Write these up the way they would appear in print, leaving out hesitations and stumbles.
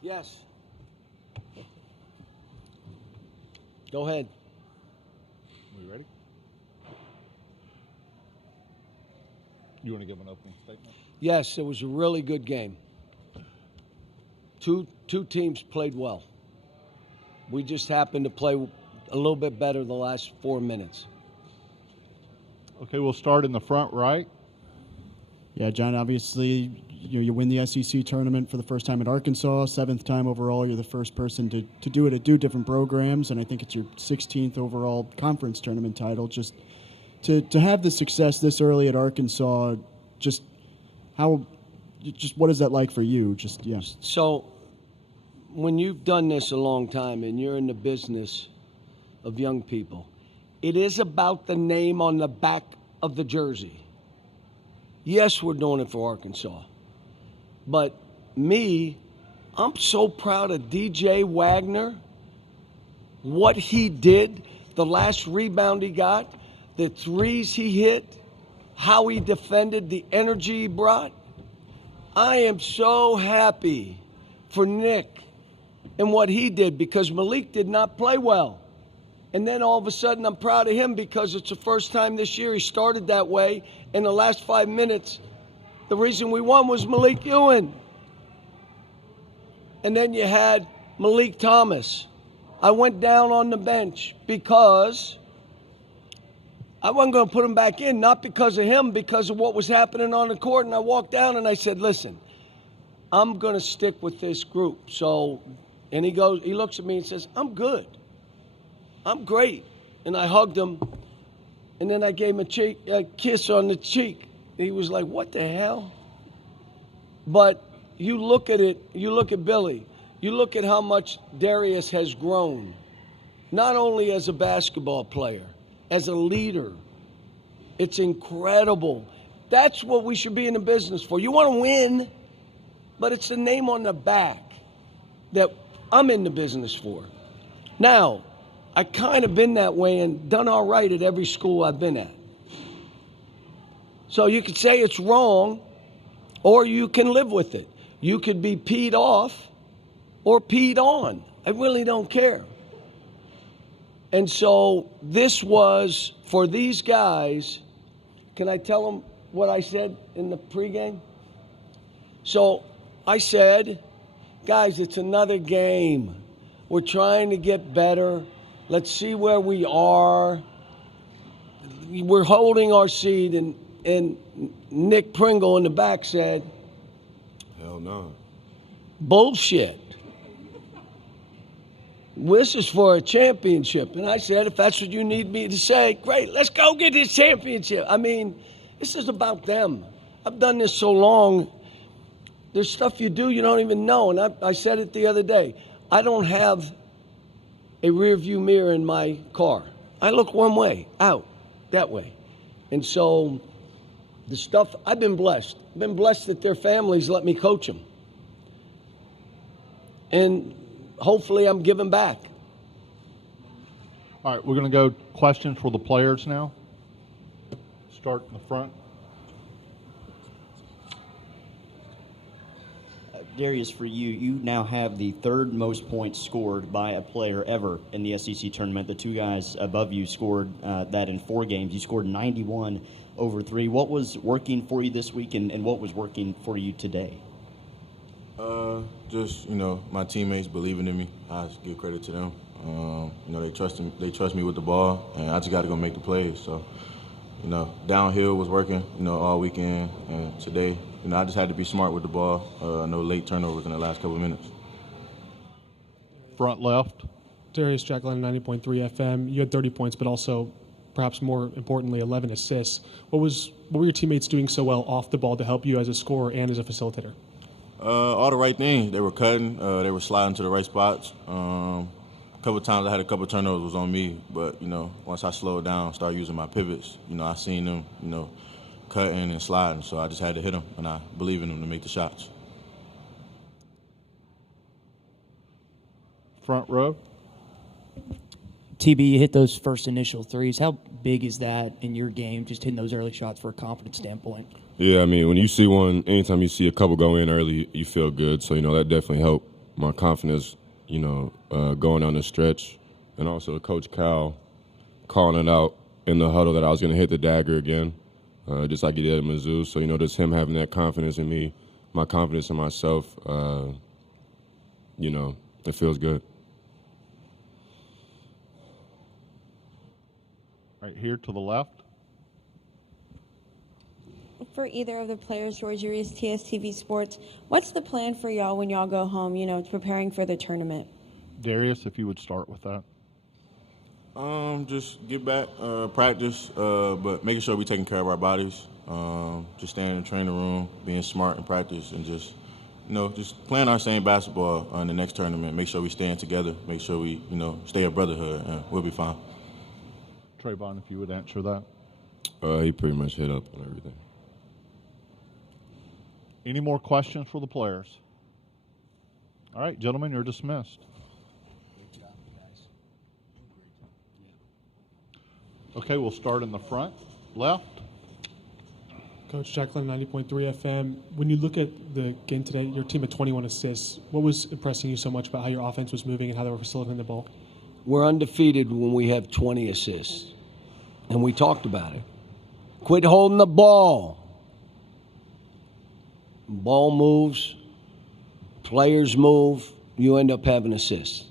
Yes. Go ahead. We ready? You want to give an opening statement? Yes, it was a really good game. Two teams played well. We just happened to play a little bit better the last 4 minutes. Okay, we'll start in the front right. Yeah, John, obviously you win the SEC tournament for the first time at Arkansas, 7th time overall. You're the first person to do it at 2 different programs, and I think it's your 16th overall conference tournament title. Just to have the success this early at Arkansas, what is that like for you? So when you've done this a long time and you're in the business of young people, it is about the name on the back of the jersey. Yes, we're doing it for Arkansas. But I'm so proud of DJ Wagner, what he did, the last rebound he got, the threes he hit, how he defended, the energy he brought. I am so happy for Nick and what he did because Malik did not play well. And then all of a sudden I'm proud of him because it's the first time this year he started that way. In the last 5 minutes, the reason we won was Malik Ewan. And then you had Malik Thomas. I went down on the bench because I wasn't going to put him back in, not because of him, because of what was happening on the court. And I walked down and I said, listen, I'm going to stick with this group. So, and he looks at me and says, I'm good. I'm great. And I hugged him. And then I gave him a kiss on the cheek. He was like, what the hell? But you look at it, you look at Billy, you look at how much Darius has grown, not only as a basketball player, as a leader. It's incredible. That's what we should be in the business for. You want to win, but it's the name on the back that I'm in the business for. Now, I kind of been that way and done all right at every school I've been at. So you could say it's wrong, or you can live with it. You could be peed off or peed on. I really don't care. And so this was, for these guys, can I tell them what I said in the pregame? So I said, guys, it's another game. We're trying to get better. Let's see where we are. We're holding our seed, and Nick Pringle in the back said, hell no. Bullshit. This is for a championship. And I said, if that's what you need me to say, great, let's go get this championship. I mean, this is about them. I've done this so long. There's stuff you do you don't even know. And I said it the other day. I don't have a rear view mirror in my car. I look one way, out, that way. And so the stuff, I've been blessed. I've been blessed that their families let me coach them. And hopefully I'm giving back. All right, we're going to go questions for the players now. Start in the front. Darius, for you, you now have the 3rd most points scored by a player ever in the SEC tournament. The 2 guys above you scored that in 4 games. You scored 91 over 3. What was working for you this week, and what was working for you today? Just, my teammates believing in me. I just give credit to them. They trust me with the ball, and I just got to go make the plays. So, downhill was working, all weekend, and today, I just had to be smart with the ball. No late turnovers in the last couple of minutes. Front left. Darius, Jacqueline, 90.3 FM. You had 30 points, but also, perhaps more importantly, 11 assists. What were your teammates doing so well off the ball to help you as a scorer and as a facilitator? All the right things. They were cutting. They were sliding to the right spots. A couple of times I had a couple of turnovers was on me, but, once I slowed down, started using my pivots, I seen them, cutting and sliding, so I just had to hit them, and I believe in them to make the shots. Front row. TB, you hit those first initial threes. How big is that in your game, just hitting those early shots for a confidence standpoint? Yeah, I mean, when you see one, anytime you see a couple go in early, you feel good. So, that definitely helped. my confidence, going down the stretch, and also Coach Cal calling it out in the huddle that I was going to hit the dagger again, just like he did at Mizzou. So, just him having that confidence in me, my confidence in myself, it feels good. Right here to the left. For either of the players, George Reese, TSTV Sports, what's the plan for y'all when y'all go home, preparing for the tournament? Darius, if you would start with that. Just get back, practice, but making sure we're taking care of our bodies. Just staying in the training room, being smart in practice, and just playing our same basketball in the next tournament. Make sure we staying together. Make sure we, stay a brotherhood, and we'll be fine. Trevon, if you would answer that. He pretty much hit up on everything. Any more questions for the players? All right, gentlemen, you're dismissed. Okay, we'll start in the front, left. Coach Jacqueline, 90.3 FM. When you look at the game today, your team had 21 assists. What was impressing you so much about how your offense was moving and how they were facilitating the ball? We're undefeated when we have 20 assists, and we talked about it. Quit holding the ball. Ball moves, players move, you end up having assists.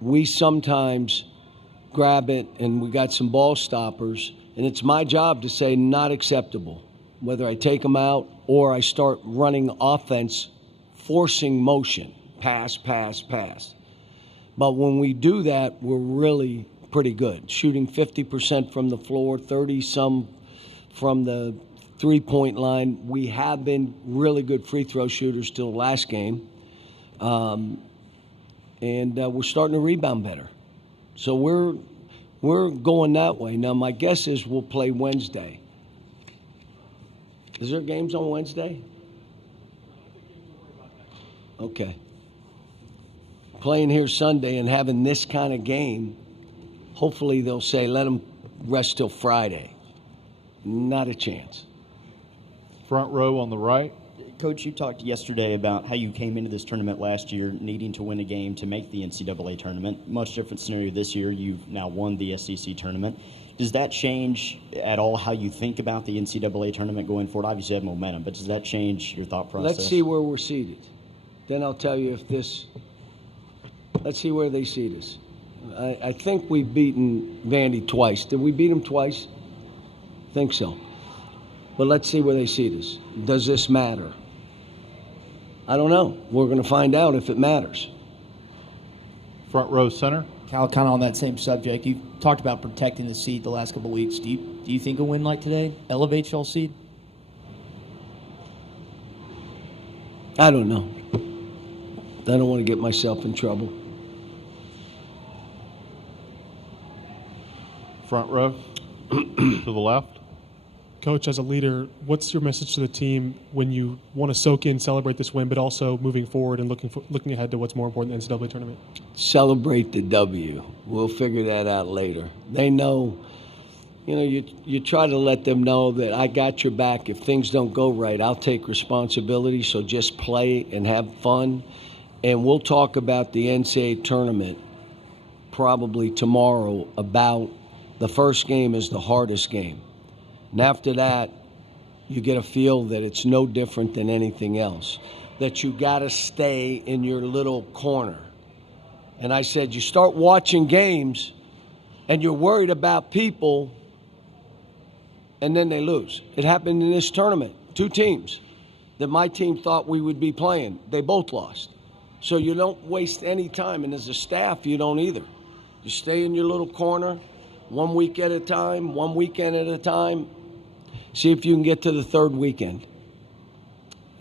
We sometimes grab it, and we got some ball stoppers, and it's my job to say not acceptable, whether I take them out or I start running offense, forcing motion, pass, pass, pass. But when we do that, we're really pretty good, shooting 50% from the floor, 30-some from the three-point line. We have been really good free throw shooters till the last game. And we're starting to rebound better. So we're going that way. Now, my guess is we'll play Wednesday. Is there games on Wednesday? Okay. Playing here Sunday and having this kind of game, hopefully they'll say, let them rest till Friday. Not a chance. Front row on the right. Coach, you talked yesterday about how you came into this tournament last year needing to win a game to make the NCAA tournament. Much different scenario this year. You've now won the SEC tournament. Does that change at all how you think about the NCAA tournament going forward? Obviously, you have momentum, but does that change your thought process? Let's see where we're seated. Then I'll tell you if this – let's see where they seed us. I think we've beaten Vandy twice. Did we beat them twice? I think so. But let's see where they seed us. Does this matter? I don't know. We're going to find out if it matters. Front row center. Cal, kind of on that same subject, you've talked about protecting the seed the last couple of weeks. Do you think a win like today elevates y'all's seed? I don't know. I don't want to get myself in trouble. Front row to the left. Coach, as a leader, what's your message to the team when you want to soak in, celebrate this win, but also moving forward and looking ahead to what's more important in the NCAA tournament? Celebrate the W. We'll figure that out later. They know, you try to let them know that I got your back. If things don't go right, I'll take responsibility, so just play and have fun. And we'll talk about the NCAA tournament probably tomorrow. About the first game is the hardest game. And after that, you get a feel that it's no different than anything else, that you got to stay in your little corner. And I said, you start watching games and you're worried about people, and then they lose. It happened in this tournament. 2 teams that my team thought we would be playing, they both lost. So you don't waste any time, and as a staff, you don't either. You stay in your little corner, 1 week at a time, 1 weekend at a time. See if you can get to the 3rd weekend.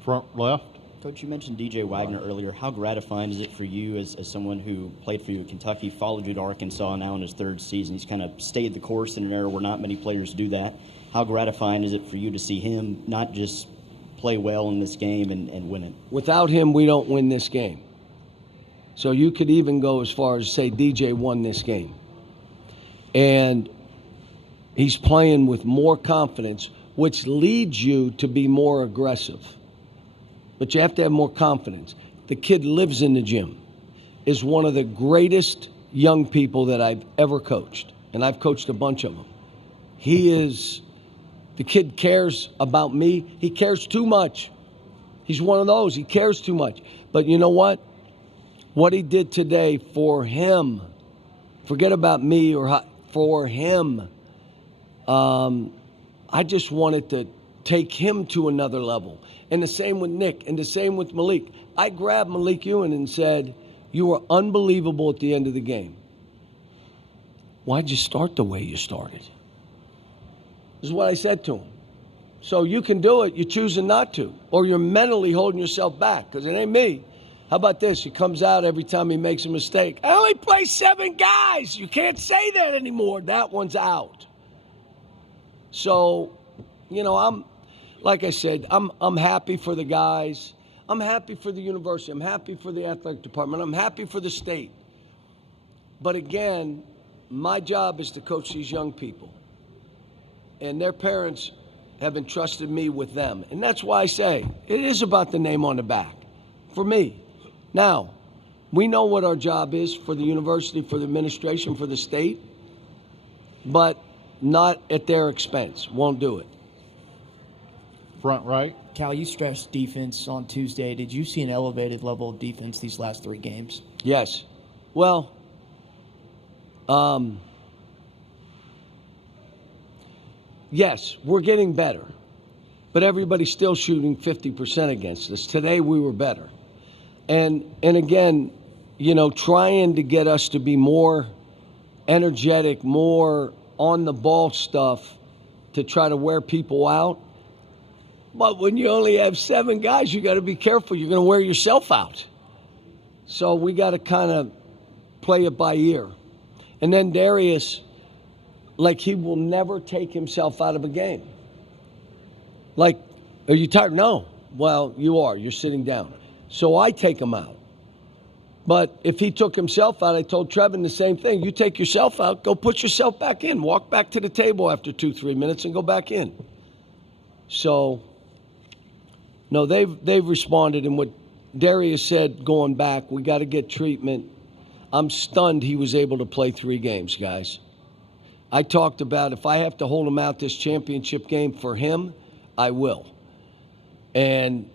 Front left. Coach, you mentioned DJ Wagner earlier. How gratifying is it for you as someone who played for you at Kentucky, followed you to Arkansas, now in his 3rd season? He's kind of stayed the course in an era where not many players do that. How gratifying is it for you to see him not just play well in this game and win it? Without him, we don't win this game. So you could even go as far as say DJ won this game. And he's playing with more confidence, which leads you to be more aggressive. But you have to have more confidence. the kid lives in the gym, is one of the greatest young people that I've ever coached. And I've coached a bunch of them. The kid cares about me. He cares too much. He's one of those. He cares too much. But you know what? What he did today for him, forget about me for him, I just wanted to take him to another level. And the same with Nick, and the same with Malik. I grabbed Malik Ewan and said, you were unbelievable at the end of the game. Why'd you start the way you started? This is what I said to him. So you can do it, you're choosing not to. Or you're mentally holding yourself back, because it ain't me. How about this? He comes out every time he makes a mistake. I only play 7 guys. You can't say that anymore. That one's out. So, like I said, I'm happy for the guys. I'm happy for the university. I'm happy for the athletic department. I'm happy for the state. But again, my job is to coach these young people. And their parents have entrusted me with them. And that's why I say it is about the name on the back for me. Now, we know what our job is for the university, for the administration, for the state, but not at their expense. Won't do it. Front right. Cal, you stressed defense on Tuesday. Did you see an elevated level of defense these last 3 games? Yes. Well, yes, we're getting better, but everybody's still shooting 50% against us. Today we were better. And again, trying to get us to be more energetic, more on the ball stuff to try to wear people out. But when you only have 7 guys, you got to be careful. You're going to wear yourself out. So we got to kind of play it by ear. And then Darius, he will never take himself out of a game. Are you tired? No. Well, you are. You're sitting down. So I take him out. But if he took himself out, I told Trevon the same thing. You take yourself out, go put yourself back in. Walk back to the table after 2-3 minutes and go back in. So, no, they've responded. And what Darius said going back, we got to get treatment. I'm stunned he was able to play 3 games, guys. I talked about if I have to hold him out this championship game for him, I will. And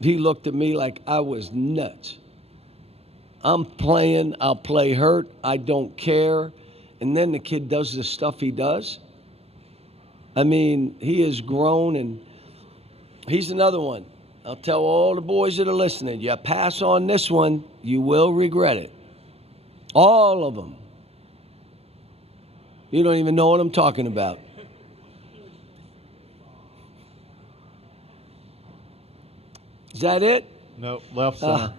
he looked at me like I was nuts. I'm playing, I'll play hurt, I don't care. And then the kid does the stuff he does. I mean, he has grown, and he's another one. I'll tell all the boys that are listening, you pass on this one, you will regret it. All of them. You don't even know what I'm talking about. Is that it? No, left center.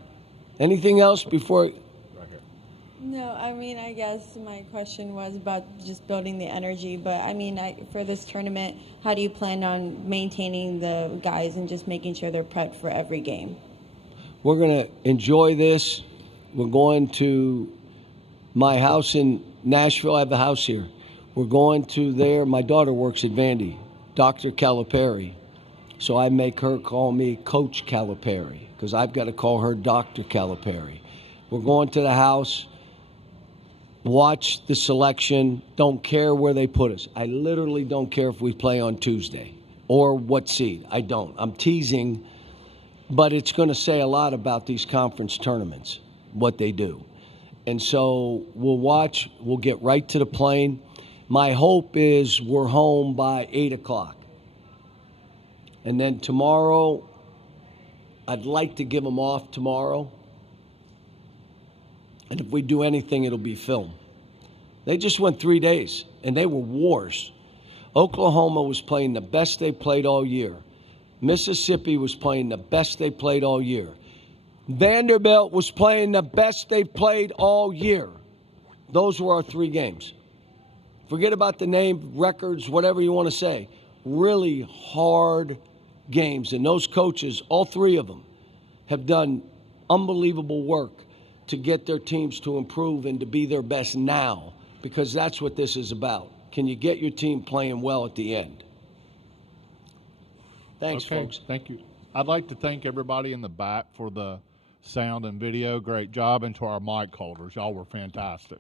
Anything else before? No, I guess my question was about just building the energy. But, for this tournament, how do you plan on maintaining the guys and just making sure they're prepped for every game? We're going to enjoy this. We're going to my house in Nashville. I have a house here. We're going to there. My daughter works at Vandy, Dr. Calipari. So I make her call me Coach Calipari because I've got to call her Dr. Calipari. We're going to the house, watch the selection, don't care where they put us. I literally don't care if we play on Tuesday or what seed. I don't. I'm teasing, but it's going to say a lot about these conference tournaments, what they do. And so we'll watch. We'll get right to the plane. My hope is we're home by 8 o'clock. And then tomorrow, I'd like to give them off tomorrow. And if we do anything, it'll be film. They just went 3 days, and they were wars. Oklahoma was playing the best they played all year. Mississippi was playing the best they played all year. Vanderbilt was playing the best they played all year. Those were our 3 games. Forget about the name, records, whatever you want to say. Really hard games. And those coaches, all 3 of them, have done unbelievable work to get their teams to improve and to be their best now, because that's what this is about. Can you get your team playing well at the end? Thanks, folks. Thank you. I'd like to thank everybody in the back for the sound and video. Great job. And to our mic holders, y'all were fantastic.